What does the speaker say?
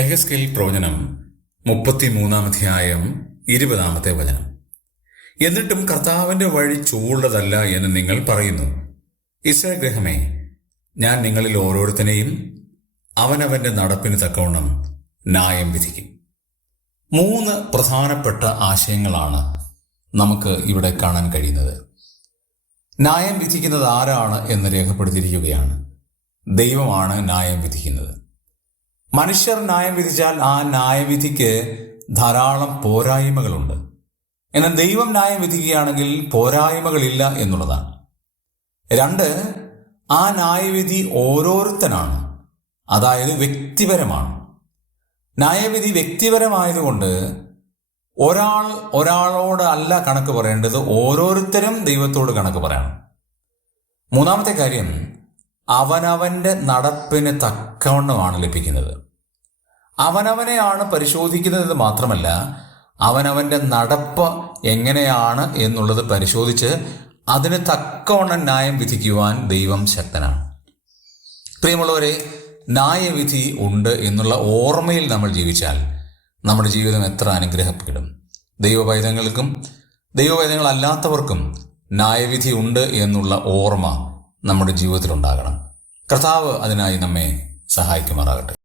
എഹെസ്കേൽ പ്രവചനം 33 20 എന്നിട്ടും കർത്താവിന്റെ വഴി ചുവള്ളതല്ല എന്ന് നിങ്ങൾ പറയുന്നു. ഇസ്രായേൽ ഗൃഹമേ, ഞാൻ നിങ്ങളിൽ ഓരോരുത്തനെയും അവനവന്റെ നടപ്പിന് തക്കവണ്ണം ന്യായം വിധിക്കും. 3 പ്രധാനപ്പെട്ട ആശയങ്ങളാണ് നമുക്ക് ഇവിടെ കാണാൻ കഴിയുന്നത്. ന്യായം വിധിക്കുന്നത് ആരാണ് എന്ന് രേഖപ്പെടുത്തിയിരിക്കുകയാണ്. ദൈവമാണ് ന്യായം വിധിക്കുന്നത്. മനുഷ്യർ ന്യായം വിധിച്ചാൽ ആ ന്യായവിധിക്ക് ധാരാളം പോരായ്മകളുണ്ട്. എന്നാൽ ദൈവം ന്യായം വിധിക്കുകയാണെങ്കിൽ പോരായ്മകളില്ല എന്നുള്ളതാണ്. 2, ആ ന്യായവിധി ഓരോരുത്തനാണ്, അതായത് വ്യക്തിപരമാണ്. ന്യായവിധി വ്യക്തിപരമായതുകൊണ്ട് ഒരാളോട് അല്ല കണക്ക് പറയേണ്ടത്, ഓരോരുത്തരും ദൈവത്തോട് കണക്ക് പറയണം. 3-ാമത്തെ കാര്യം, അവനവന്റെ നടപ്പിന് തക്കവണ്ണമാണ് ലഭിക്കുന്നത്. അവനവനെയാണ് പരിശോധിക്കുന്നത് മാത്രമല്ല, അവനവന്റെ നടപ്പ് എങ്ങനെയാണ് എന്നുള്ളത് പരിശോധിച്ച് അതിന് തക്കവണ്ണം ന്യായം വിധിക്കുവാൻ ദൈവം ശക്തനാണ്. പ്രിയമുള്ളവരെ, ന്യായവിധി ഉണ്ട് എന്നുള്ള ഓർമ്മയിൽ നമ്മൾ ജീവിച്ചാൽ നമ്മുടെ ജീവിതം എത്ര അനുഗ്രഹപ്പെടും. ദൈവപൈതങ്ങൾക്കും ദൈവപൈതങ്ങളല്ലാത്തവർക്കും ന്യായവിധി ഉണ്ട് എന്നുള്ള ഓർമ്മ നമ്മുടെ ജീവിതത്തിൽ ഉണ്ടാകണം. കർത്താവ് അതിനായി നമ്മെ സഹായിക്കുമാറാകട്ടെ.